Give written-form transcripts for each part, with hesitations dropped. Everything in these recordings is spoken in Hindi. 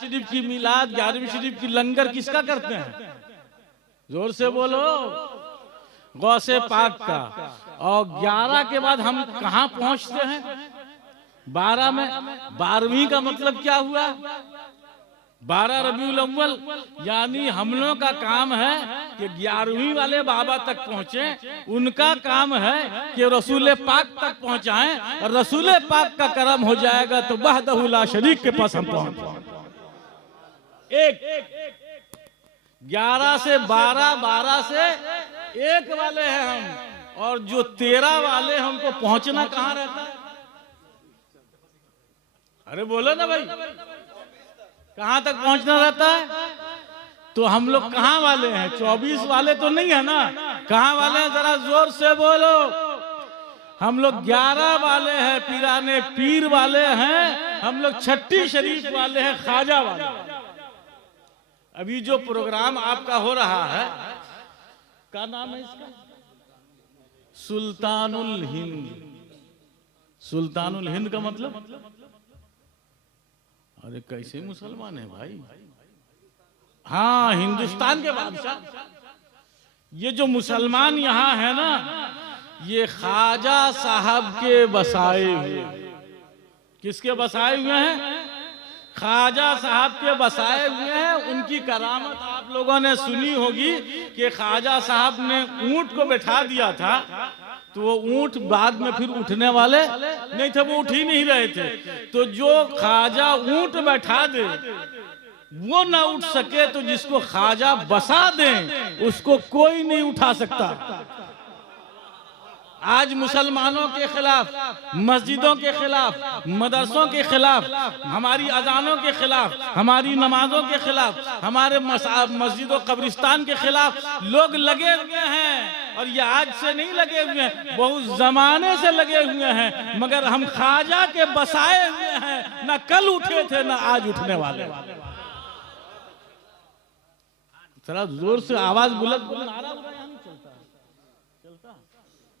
शरीफ की मिलाद, 11वीं शरीफ की लंगर किसका करते हैं? जोर से बोलो, गौसे पाक का। और 11 के बाद हम कहाँ पहुंचते हैं? 12 में। 12वीं का मतलब क्या हुआ? 12 रबीउल अव्वल। यानी हम लोगों का काम है कि 11वीं वाले बाबा तक पहुंचे, उनका काम है कि रसूल पाक तक पहुंचाएं, और रसूल पाक का करम हो जाएगा तो वहदहू ला शरीक के पास हम पहुंच। 11 से 12, 12 से 1 वाले हैं हम, और जो 13 वाले हमको पहुंचना कहां रहता है? अरे बोलो ना भाई, कहां तक पहुंचना रहता है? तो हम लोग कहां वाले हैं? 24 वाले तो नहीं है ना? कहां वाले हैं? जरा जोर से बोलो। हम लोग 11 वाले हैं, पीराने पीर वाले हैं, हम लोग छठी शरीफ वाले हैं, ख्वाजा वाले। अभी जो प्रोग्राम आपका हो रहा है, क्या नाम है इसका? सुल्तानुल हिंद। सुल्तानुल हिंद का मतलब? अरे कैसे मुसलमान है भाई? हाँ, हिंदुस्तान के बादशाह। ये जो मुसलमान यहाँ है ना, ये ख्वाजा साहब के बसाए हुए। किसके बसाए हुए हैं? ख्वाजा साहब के बसाए हुए हैं। उनकी करामत आप लोगों ने सुनी होगी कि ख्वाजा साहब ने ऊंट को बैठा दिया था, तो वो ऊंट बाद में फिर उठने वाले नहीं थे, वो उठ ही नहीं रहे थे। तो जो ख्वाजा ऊंट बैठा दे वो ना उठ सके, तो जिसको ख्वाजा बसा दे उसको कोई नहीं उठा सकता। आज मुसलमानों के खिलाफ, मस्जिदों के खिलाफ, मदरसों के खिलाफ, हमारी अजानों के खिलाफ, हमारी नमाजों के खिलाफ, हमारे मस्जिदों कब्रिस्तान के खिलाफ लोग लगे हुए हैं। और ये आज से नहीं लगे हुए हैं, बहुत जमाने से लगे हुए हैं, मगर हम ख्वाजा के बसाए हुए हैं। ना कल उठे थे, ना आज उठने वाले। थोड़ा जोर से आवाज बुलंद नारा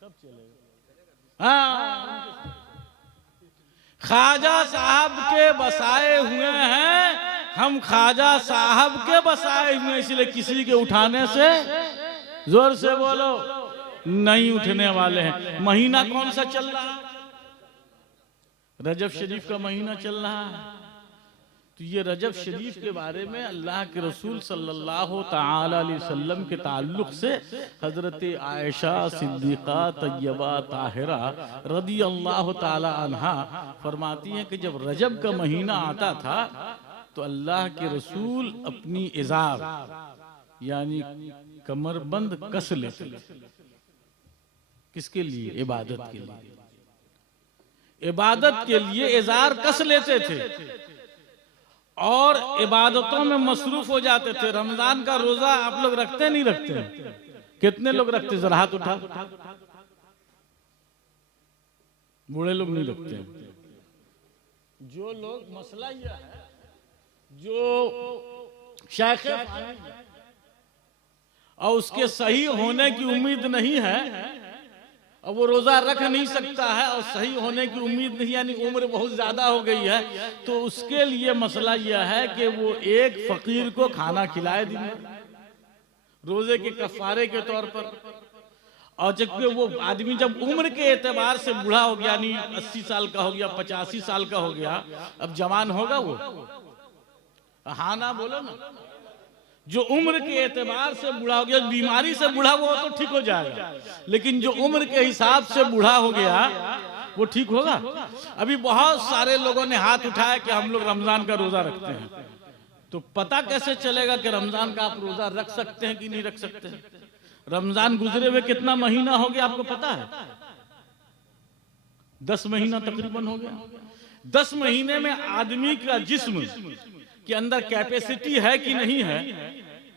कब चलेगा? हाँ, ख्वाजा साहब के बसाए हुए हैं हम, ख्वाजा साहब के बसाए हुए, इसलिए किसी के उठाने से, जोर से बोलो, नहीं उठने वाले हैं। महीना कौन सा चल रहा है? रजब शरीफ का महीना चल रहा है। तो ये रजब शरीफ के बारे में अल्लाह के रसूल सल्लल्लाहु ताला अलैहि वसल्लम के ताल्लुक से हजरत आयशा सिद्दीक़ा तय्यबा ताहिरा रदी अल्लाह ताला अन्हा फरमाती हैं कि जब रजब का महीना आता था तो अल्लाह के रसूल अपनी इज़ार यानी कमरबंद कस लेते। किसके लिए? इबादत के लिए। इबादत के लिए इज़ार कस लेते थे और इबादतों में मसरूफ हो जाते थे। रमजान का रोजा आप लोग रखते नहीं रखते? कितने लोग रखते? जरा हाथ उठा। बूढ़े लोग नहीं रखते। जो लोग, मसला यह है, जो शेख और उसके सही होने की उम्मीद नहीं है और वो रोजा रख नहीं सकता है और सही होने की उम्मीद नहीं, यानी उम्र बहुत ज्यादा हो गई है, तो उसके लिए मसला यह है कि वो एक फकीर को खाना खिलाए दिन में रोजे के कफारे के तौर पर। और जबकि वो आदमी जब उम्र के एतबार से बूढ़ा हो गया, यानी 80 साल का हो गया, 85 साल का हो गया, अब जवान होगा वो? हाँ ना बोलो ना। जो उम्र के एतबार से बूढ़ा हो गया, बीमारी से बूढ़ा वो तो ठीक हो जाएगा, लेकिन जो उम्र के हिसाब से बूढ़ा हो गया वो ठीक होगा? अभी बहुत सारे लोगों ने हाथ उठाया कि हम लोग रमजान का रोजा रखते हैं। तो पता कैसे चलेगा कि रमजान का आप रोजा रख सकते हैं कि नहीं रख सकते? रमजान गुजरे हुए कितना महीना हो गया आपको पता है? 10 महीना तकरीबन हो गया। 10 महीने में आदमी का जिस्म के अंदर कैपेसिटी है कि नहीं है?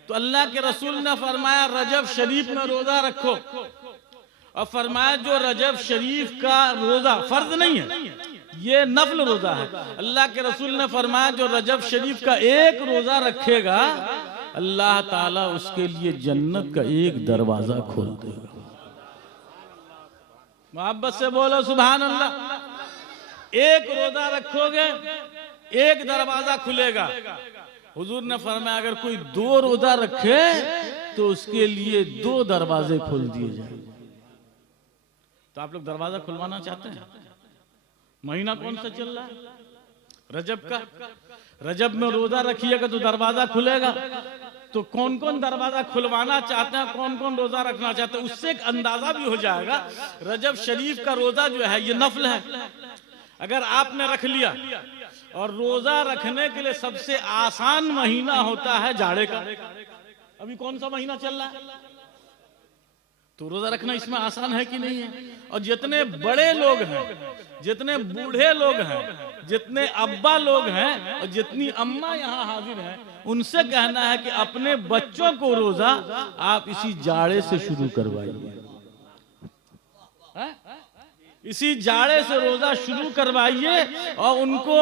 तो अल्लाह के रसूल ने फरमाया रजब शरीफ में रोजा रखो, और फरमाया जो रजब शरीफ का रोजा फर्ज नहीं है, ये नफल रोजा है। अल्लाह के रसूल ने फरमाया जो रजब शरीफ का एक रोजा रखेगा अल्लाह ताला उसके लिए जन्नत का एक दरवाजा खोल देगा। मोहब्बत से बोलो सुभान अल्लाह। एक रोजा रखोगे, एक दरवाजा खुलेगा। हुजूर ने फरमाया अगर कोई 2 रोजा रखे तो उसके लिए 2 दरवाजे खोल दिए जाए। तो आप लोग दरवाजा खुलवाना चाहते हैं? महीना कौन सा चल रहा है? रजब का। रजब में रोजा रखिएगा तो दरवाजा खुलेगा। तो कौन कौन दरवाजा खुलवाना चाहते हैं, कौन कौन रोजा रखना चाहते हैं, उससे एक अंदाजा भी हो जाएगा। रजब शरीफ का रोजा जो है ये नफल है। अगर आपने रख लिया, और रोजा रखने के लिए सबसे आसान महीना होता है जाड़े का। अभी कौन सा महीना चल रहा है? तो रोजा रखना इसमें आसान है कि नहीं है? और जितने बड़े लोग हैं, जितने बूढ़े लोग हैं, जितने अब्बा लोग हैं और जितनी अम्मा यहाँ हाजिर हैं, उनसे कहना है कि अपने बच्चों को रोजा आप इसी जाड़े से शुरू करवाइए। इसी जाड़े से रोजा शुरू करवाइए और उनको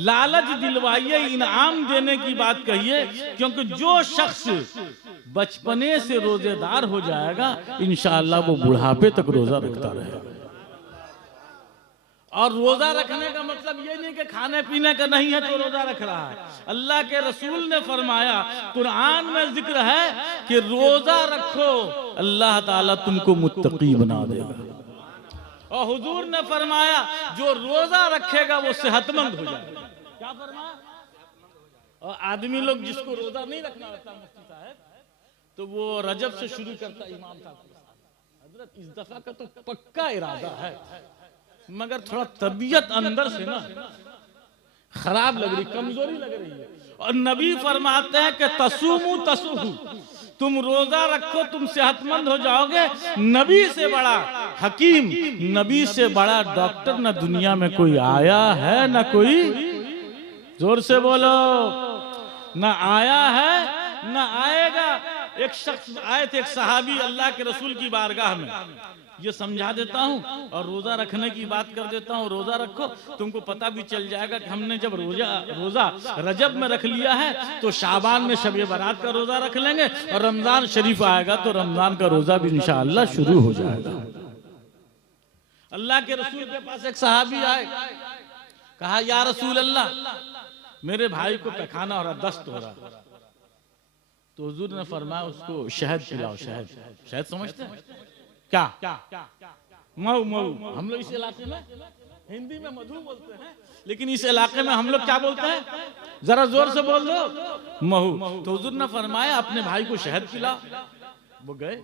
लालच दिलवाइए, इनाम देने की बात कहिए। क्योंकि जो शख्स बचपने से रोजेदार हो जाएगा इंशाअल्लाह वो बुढ़ापे तक रोजा रखता रहेगा। और रोजा रखने का मतलब ये नहीं कि खाने पीने का नहीं है तो रोजा रख रहा है। अल्लाह के रसूल ने फरमाया, कुरान में जिक्र है कि रोजा रखो अल्लाह ताला तुमको मुत्तकी बना देगा। और हुजूर ने फरमाया जो रोजा रखेगा वो सेहतमंद हो जाएगा। क्या फरमाया? और आदमी लोग जिसको रोजा नहीं रखना होता मुफ्ती साहब, तो वो रजब से शुरू करता इमाम साहब। हजरत इस दफा का तो पक्का इरादा है, मगर थोड़ा तबीयत अंदर से ना खराब लग रही, कमजोरी लग रही है। और नबी फरमाते हैं कि तसूमु तसूहु, तुम रोजा रखो तुम सेहतमंद हो जाओगे। नबी से बड़ा हकीम, नबी से बड़ा डॉक्टर न दुनिया में कोई आया है न कोई, जोर से बोलो, न आया है न आएगा। एक शख्स आए थे, एक सहाबी अल्लाह के रसूल की बारगाह में। ये समझा देता हूँ और रोजा रखने की बात कर देता हूँ। रोजा रखो, तुमको पता भी चल जाएगा कि हमने जब रोजा रजब में रख लिया है तो शाबान में शब बारात का रोजा रख लेंगे, और रमजान शरीफ आएगा तो रमजान का रोजा भी इंशाअल्लाह शुरू हो जाएगा। अल्लाह के रसूल के पास एक सहाबी आए, कहा या रसूल अल्लाह, मेरे भाई को पैखाना हो रहा, दस्त हो रहा। तो हुजूर ने फरमाया उसको शहद पिलाओ। शहद, शहद समझते हैं क्या? मऊ। मऊ हम लोग इस इलाके में हिंदी में मधु बोलते हैं, लेकिन इस इलाके में हम लोग क्या बोलते हैं? जरा जोर से बोल दो, महू। तो हुजूर ने फरमाया अपने भाई को शहद पिलाओ। वो गए,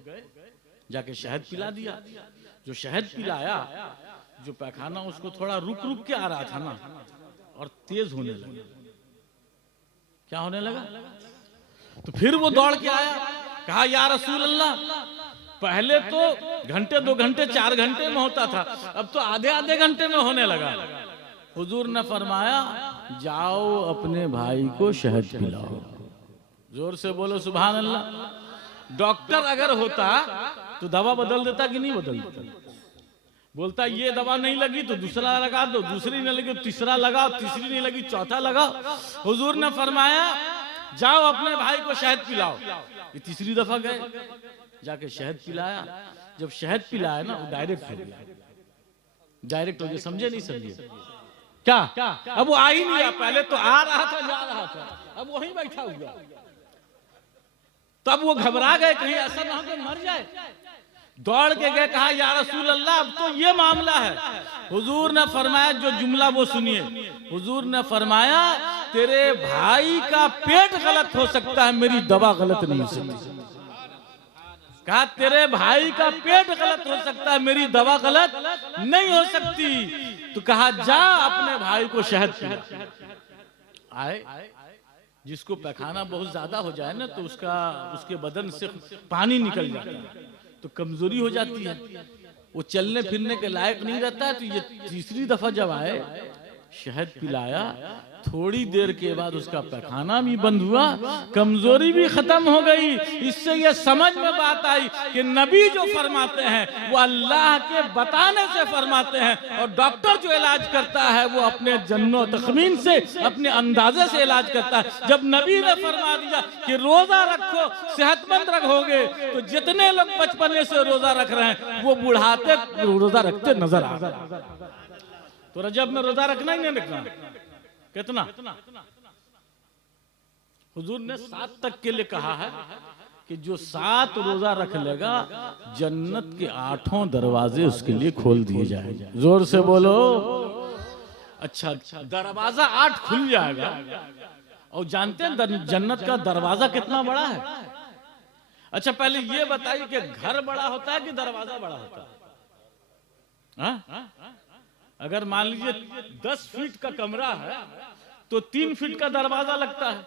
जाके शहद पिला दिया। जो शहद पिलाया, जो पैखाना उसको थोड़ा रुक रुक के आ रहा था ना, और तेज होने लगा। क्या होने लगा? तो फिर वो दौड़ के आया, कहा या रसूल अल्लाह, पहले तो घंटे 2 घंटे 4 घंटे में होता था, अब तो आधे घंटे में होने लगा। हुजूर ने फरमाया जाओ अपने भाई को शहद पिलाओ। जोर से बोलो सुभान अल्लाह। डॉक्टर अगर होता तो दवा बदल देता कि नहीं बदल देता? बोलता ये दवा नहीं लगी तो दूसरा लगा दो, दूसरी नहीं लगी तो तीसरा लगाओ, तीसरी नहीं लगी चौथा लगाओ। हुजूर ने फरमाया जाओ अपने भाई को शहद पिलाओ। ये तीसरी दफा गए, जाके शहद पिलाया। जब शहद पिलाया ना, वो डायरेक्ट हो गया। डायरेक्ट हो गया, समझे नहीं समझे? क्या? अब वो आ ही नहीं रहा, पहले तो आ रहा था जा रहा था, अब वहीं बैठा हुआ। तब वो घबरा गए, कहीं ऐसा ना हो कि मर जाए। दौड़ के गए, कहा या रसूल अल्लाह अब तो ये मामला है। हुजूर ने फरमाया, जो जुमला वो सुनिए। हुजूर ने फरमाया तेरे भाई का पेट गलत हो सकता है, मेरी दवा गलत नहीं हो सकती। कहा तेरे भाई का पेट गलत हो सकता है, मेरी दवा गलत नहीं हो सकती। तो कहा जा अपने भाई को शहद पिला। आए, जिसको पैखाना बहुत ज्यादा हो जाए ना, तो उसके बदन से पानी निकल जाता है, तो कमजोरी हो जाती है, वो चलने फिरने के लायक नहीं रहता है। तो ये तीसरी दफा जब आए, शहद पिलाया, थोड़ी देर के बाद उसका पैखाना भी बंद हुआ, कमजोरी भी खत्म हो गई। इससे ये समझ में बात आई कि नबी जो फरमाते हैं वो अल्लाह के बताने से फरमाते हैं, और डॉक्टर जो इलाज करता है वो अपने जन्नो तखमीन से, अपने अंदाजे से इलाज करता है। जब नबी ने फरमा दिया कि रोजा रखो सेहतमंद रखोगे, तो जितने लोग बचपने से रोजा रख रहे हैं वो बुढ़ाते रोजा रखते नजर आ रहे। तो रजब में रोजा रखना ही नहीं रखना? कितना? हुजूर ने 7 तक के लिए कहा है कि जो 7 रोजा रख लेगा जन्नत के 8 दरवाजे उसके लिए खोल दिए जाएंगे। जोर से बोलो। अच्छा, दरवाजा 8 खुल जाएगा। और जानते हैं जन्नत का दरवाजा कितना बड़ा है? अच्छा, पहले ये बताइए कि घर बड़ा होता है कि दरवाजा बड़ा होता है? अगर मान लीजिए 10 फीट का कमरा है तो 3 फीट का दरवाजा लगता है।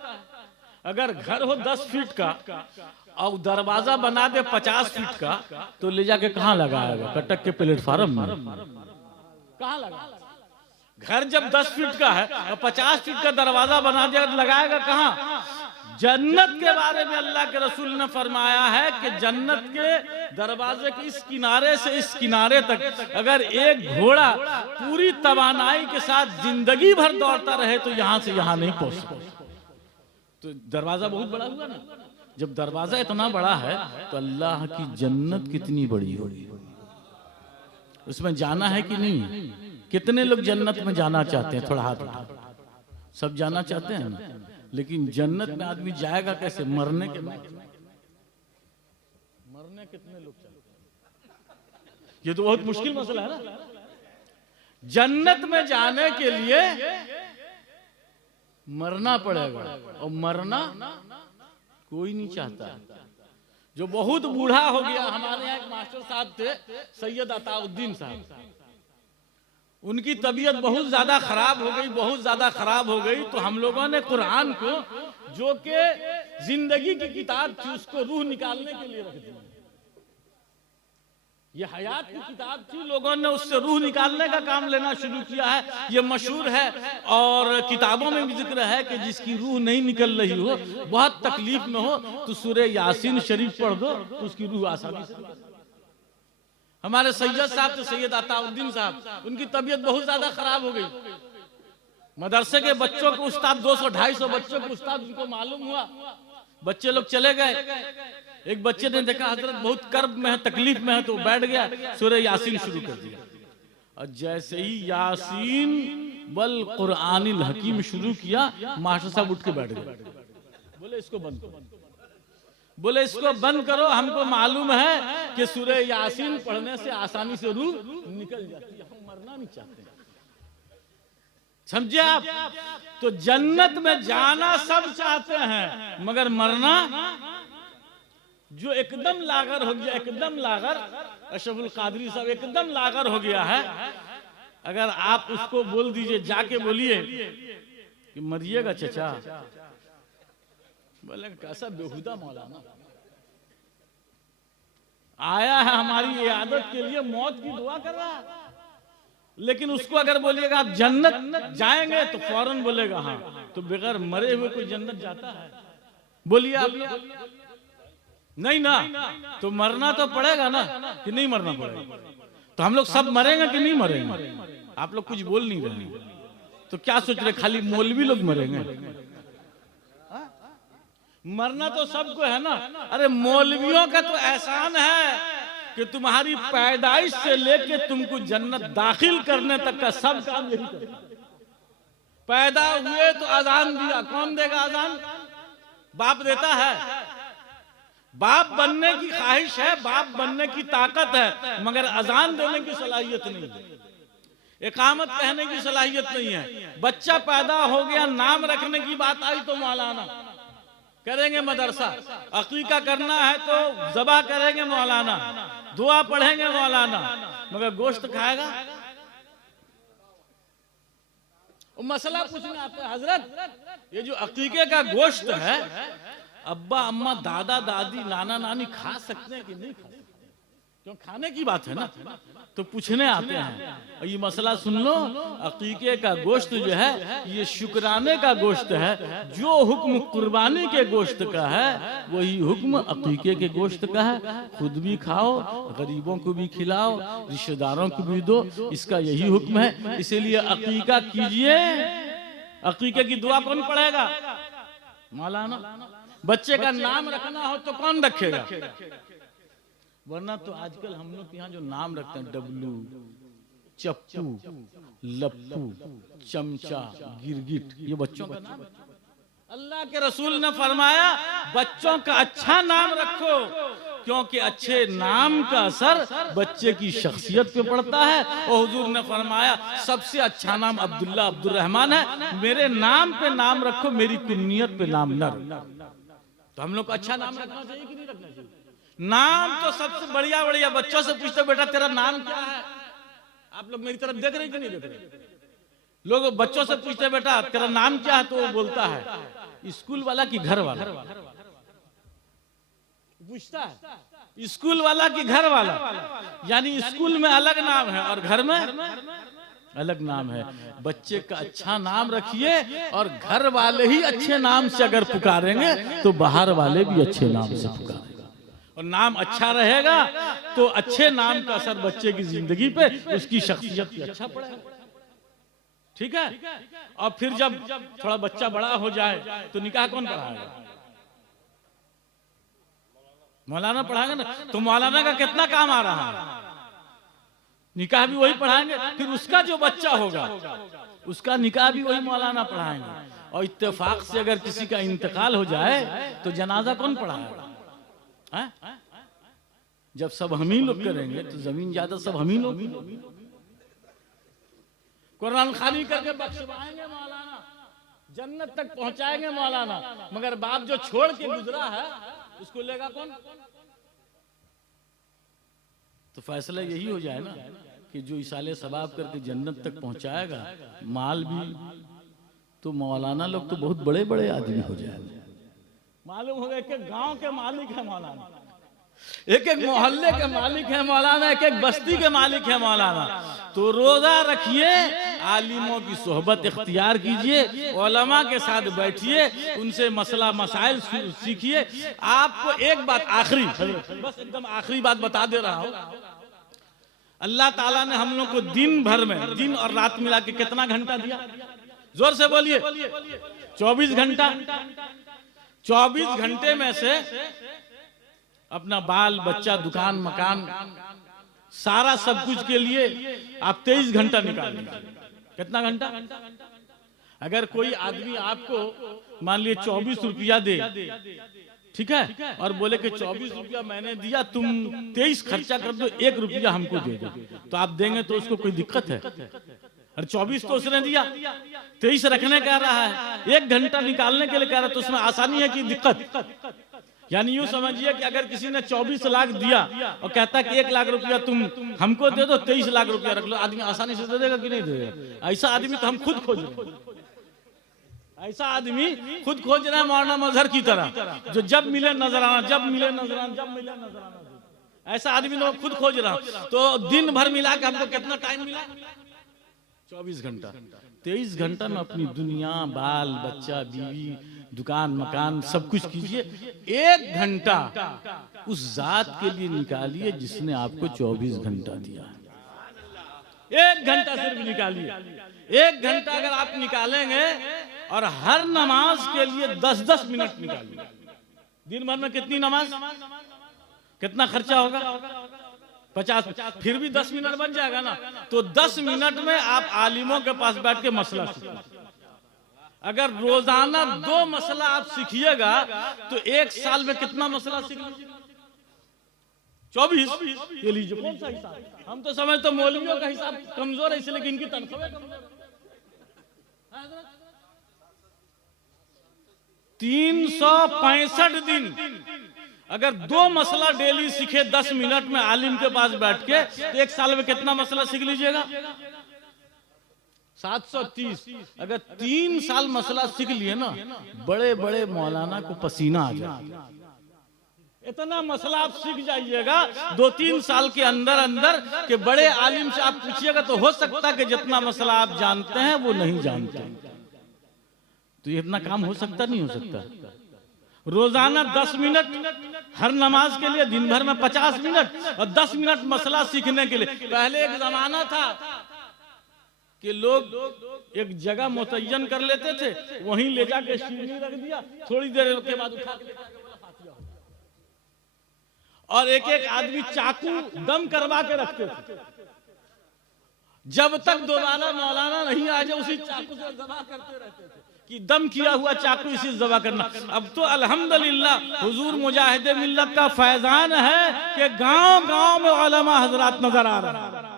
अगर घर हो 10 फीट का और दरवाजा बना दे 50 फीट का तो ले जाके कहाँ लगाएगा? कटक के प्लेटफार्म में कहाँ लगाएगा? घर जब 10 फीट का है और 50 फीट का दरवाजा बना दिया तो लगाएगा कहाँ? जन्नत के बारे में अल्लाह के रसूल ने फरमाया है कि जन्नत के दरवाजे के इस किनारे से इस किनारे तक अगर एक घोड़ा पूरी तवानाई के साथ जिंदगी भर दौड़ता रहे तो यहां से यहां नहीं पहुंच सकता। तो दरवाजा बहुत बड़ा हुआ ना। जब दरवाजा इतना बड़ा है तो अल्लाह की जन्नत कितनी बड़ी होगी, उसमें जाना है कि नहीं? कितने लोग जन्नत में जाना चाहते हैं? थोड़ा हाथ उठाओ। सब जाना चाहते हैं ना, लेकिन जन्नत में आदमी जाएगा कैसे? मरने के बाद। मरने कितने लोग चाहते हैं? ये तो बहुत मुश्किल मसला है ना। जन्नत में जाने के लिए मरना पड़ेगा और मरना कोई नहीं चाहता। जो बहुत बूढ़ा हो गया, हमारे यहाँ एक मास्टर साहब थे सैयद अताउद्दीन साहब, उनकी तबीयत बहुत ज्यादा खराब हो गई, बहुत ज्यादा खराब हो गई। तो हम लोगों ने कुरान को, जो कि जिंदगी की किताब थी, उसको रूह निकालने के लिए रख दिया। ये हयात की किताब थी, लोगों ने उससे रूह निकालने का काम लेना शुरू किया है। ये मशहूर है और किताबों में भी जिक्र है कि जिसकी रूह नहीं निकल रही हो, बहुत तकलीफ में हो, तो सूरह यासीन शरीफ पढ़ दो तो उसकी रूह आसानी से। हमारे सैयद साहब थे सैयद अताउद्दीन साहब, उनकी तबीयत बहुत ज्यादा खराब हो गई। मदरसे के बच्चों को उस्ताद, 200-250 बच्चों को उस्ताद, उनको मालूम हुआ, बच्चे लोग चले गए। एक बच्चे ने देखा हजरत बहुत कर्ब में है, तकलीफ में है, तो बैठ गया, सूरह यासीन शुरू कर दिया। और जैसे ही यासीन बल कुरानिल हकीम शुरू किया, मास्टर साहब उठ के बैठ गए। बोले इसको बंद करो, बोले इसको बंद करो, हमको मालूम है कि सूरह यासीन पढ़ने से आसानी से रूह निकल जाती है, हम मरना नहीं चाहते। समझे आप? तो जन्नत में जाना सब चाहते हैं, मगर मरना जो एकदम लागर हो गया, एकदम लागर, अशरफुल कादरी साहब एकदम लागर हो गया है। अगर आप उसको बोल दीजिए, जाके बोलिए कि मरिएगा चचा, बोले कैसा बेहुदा मौलाना आया है हमारी इयादत के लिए, मौत की दुआ कर रहा है। लेकिन उसको अगर बोलिएगा आप जन्नत जाएंगे तो फौरन बोलेगा हाँ। तो बगैर मरे हुए कोई जन्नत जाता है? बोलिए आप लोग। नहीं ना, तो मरना तो पड़ेगा ना, कि नहीं मरना पड़ेगा? तो हम लोग सब मरेंगे कि नहीं मरेंगे? आप लोग कुछ बोल नहीं रहे, तो क्या सोच रहे खाली मौलवी लोग मरेंगे? मरना तो सबको है ना। अरे मौलवियों का तो एहसान है कि तुम्हारी पैदाइश से लेके तुमको जन्नत दाखिल करने तक का सब काम यही करता। पैदा हुए तो अजान दिया, कौन देगा अजान? बाप देता है। बाप बनने की ख्वाहिश है, बाप बनने की ताकत है, मगर अजान देने की सलाहियत नहीं है, इकामत कहने की सलाहियत नहीं है। बच्चा पैदा हो गया, नाम रखने की बात आई तो मौलाना करेंगे, मदरसा अकीका करना है तो ज़बा करेंगे मौलाना, दुआ पढ़ेंगे मौलाना, मगर गोश्त खाएगा? मसला पूछने आता है, हजरत ये जो अकीके का गोश्त है, अब्बा अम्मा दादा दादी नाना नानी खा सकते हैं कि नहीं खा सकते? क्यों, खाने की बात है ना, तो पूछने आते हैं। और ये मसला सुन लो, अकीके का गोश्त जो है ये शुक्राने का गोश्त है। जो हुक्म कुर्बानी के गोश्त का है वही हुक्म अकीके के गोश्त का है। खुद भी खाओ, गरीबों को भी खिलाओ, रिश्तेदारों को भी दो, इसका यही हुक्म है। इसीलिए अकीका कीजिए। अकीके की दुआ कौन पढ़ेगा? मौलाना। बच्चे का नाम रखना हो तो कौन रखेगा? वरना तो आजकल हम लोग यहाँ जो नाम रखते हैं, डब्लू, चप्पू, लप्पू, चमचा, गिरगिट, ये बच्चों का नाम। अल्लाह के रसूल ने फरमाया बच्चों का अच्छा नाम रखो, क्योंकि अच्छे नाम का असर बच्चे की शख्सियत पे पड़ता है। और हुजूर ने फरमाया सबसे अच्छा नाम अब्दुल्ला अब्दुर्रहमान है, मेरे नाम पे नाम रखो, मेरी कुन्नियत पे नाम न रखो। तो हम लोग को अच्छा नाम रखना चाहिए कि नहीं रखना चाहिए? नाम तो सबसे बढ़िया बढ़िया बच्चों से पूछते बेटा तेरा नाम क्या है? आप लोग मेरी तरफ देख रहे कि नहीं देख रहे? लोग बच्चों से पूछते बेटा तेरा नाम क्या है, तो वो बोलता है स्कूल वाला की घर वाला पूछता है, स्कूल वाला की घर वाला, यानी स्कूल में अलग नाम है और घर में अलग नाम है। बच्चे का अच्छा नाम रखिए, और घर वाले ही अच्छे नाम से अगर पुकारेंगे तो बाहर वाले भी अच्छे नाम से पुकारेंगे। और नाम अच्छा रहेगा तो अच्छे नाम का असर बच्चे की जिंदगी पे, उसकी शख्सियत पे अच्छा पड़ेगा। ठीक है। और फिर जब थोड़ा बच्चा बड़ा हो जाए तो निकाह कौन पढ़ाएगा? मौलाना पढ़ाएंगे ना। तो मौलाना का कितना काम आ रहा है? निकाह भी वही पढ़ाएंगे, फिर उसका जो बच्चा होगा उसका निकाह भी वही मौलाना पढ़ाएंगे। और इत्तेफाक से अगर किसी का इंतकाल हो जाए तो जनाजा कौन पढ़ाएगा? जब सब हम ही लोग करेंगे तो जमीन ज्यादा सब हम ही लोग, कुरान खानी करके बख्शवाएंगे मौलाना, जन्नत तक पहुंचाएंगे मौलाना, मगर बाप जो छोड़ के गुजरा है उसको लेगा कौन? तो फैसला यही हो जाए ना कि जो इसाले सवाब करके जन्नत तक पहुंचाएगा, माल भी तो मौलाना लोग तो बहुत बड़े बड़े आदमी हो जाएंगे। मालूम होगा एक एक गांव के मालिक है मौलाना, एक एक मोहल्ले के मालिक है मौलाना, एक एक बस्ती के मालिक है मौलाना। तो रोजा रखिए, आलिमों की सोहबत इख्तियार कीजिए, उलमा के साथ बैठिए, उनसे मसला मसाइल सीखिए। आपको एक बात आखिरी, बस एकदम आखिरी बात बता दे रहा हूं। अल्लाह ताला ने हम लोग को दिन भर में, दिन और रात मिला के कितना घंटा दिया? जोर से बोलिए। 24 घंटा। 24 घंटे में से अपना बाल बच्चा, दुकान मकान, सारा सब कुछ के लिए आप 23 घंटा निकालिए। कितना घंटा? अगर कोई आदमी आपको मान लिए 24 रुपया दे, ठीक है, और बोले कि 24 रुपया मैंने दिया, तुम 23 खर्चा कर दो, 1 रुपया हमको दे दो, तो आप देंगे तो उसको कोई दिक्कत है? और 24 तो उसने दिया, 23 रखने कह रहा है, 1 घंटा निकालने के लिए कह रहा है, तो उसमें आसानी है कि दिक्कत? यानी यूं समझिए कि अगर किसी ने 24 लाख दिया और कहता है कि 1 लाख रुपया तुम हमको दे दो, 23 लाख रुपया रख लो, आदमी आसानी से दे देगा कि नहीं देगा? ऐसा आदमी तो हम खुद खोज रहे हैं। ऐसा आदमी खुद खोज रहा है मौलाना मजहर की तरह, जो जब मिले नजर आना, जब मिले नजर आना, जब मिले नजर आना। ऐसा आदमी तो खुद खोज रहा हूं। तो दिन भर मिला के हमको कितना टाइम मिला? 24 घंटा। 23 घंटा में अपनी दुनिया, बाल बच्चा, बीवी, दुकान मकान सब कुछ कीजिए। 1 घंटा उस जात के लिए निकालिए जिसने आपको 24 घंटा दिया। 1 घंटा सिर्फ निकालिए। 1 घंटा अगर आप निकालेंगे और हर नमाज के लिए 10-10 मिनट निकालिए। दिन भर में कितनी नमाज, कितना खर्चा होगा? 50। फिर भी 10 मिनट बन जाएगा ना। तो 10 मिनट में आप आलिमों के पास बैठ के मसला सीखिए। अगर रोजाना 2 मसला आप सीखिएगा तो 1 साल में कितना मसला सीख लीजिए? 24। ये लीजिए कौन सा हिसाब? हम तो समझते मौलवियों का हिसाब कमजोर है इसलिए कि इनकी तनख्वाह कमजोर। 365 दिन अगर 2 मसला डेली सीखे 10 मिनट में आलिम के पास बैठ के, तो 1 साल में कितना मसला सीख लीजिएगा? 730। अगर 3 साल मसला सीख लिए ना, बड़े बड़े मौलाना को पसीना आ जाए। इतना मसला आप सीख जाइएगा 2-3 साल के अंदर अंदर के बड़े आलिम से आप पूछिएगा तो हो सकता है कि जितना मसला आप जानते हैं वो नहीं जानते। तो ये इतना काम हो सकता नहीं हो सकता? रोजाना 10 मिनट हर नमाज के लिए, दिन भर में 50 मिनट और 10 मिनट मसला सीखने के लिए। पहले एक जमाना था कि लोग एक जगह मुतय्यन कर लेते थे, वहीं ले जाके शीरनी रख दिया, थोड़ी देर के बाद उठा के और एक एक आदमी चाकू दम करवा के रखते थे। जब तक दोबारा मौलाना नहीं आ जाए उसी चाकू से ज़बह करते रहते थे कि दम किया हुआ चाकू इसी से ज़बह करना। अब तो अल्हम्दुलिल्लाह हुजूर मुजाहिदे मिल्लत का फैजान है कि गांव गांव में उलमा हजरात नजर आ रहे हैं।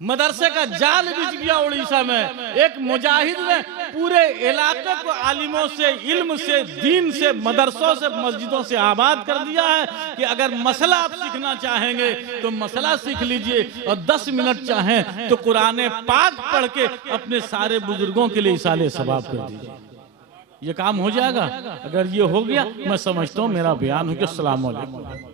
मदरसे का जाल बिछ गया उड़ीसा में। एक मुजाहिद ने पूरे इलाके को आलिमों से, इल्म से, दीन से, मदरसों से, मस्जिदों से आबाद कर दिया है कि अगर मसला आप सीखना चाहेंगे तो मसला सीख लीजिए और 10 मिनट चाहें तो कुरान पाक पढ़ के अपने सारे बुजुर्गों के लिए इसाले सवाब कर दीजिए। ये काम हो जाएगा। अगर ये हो गया मैं समझता हूँ मेरा बयान हो गया। अस्सलाम वालेकुम।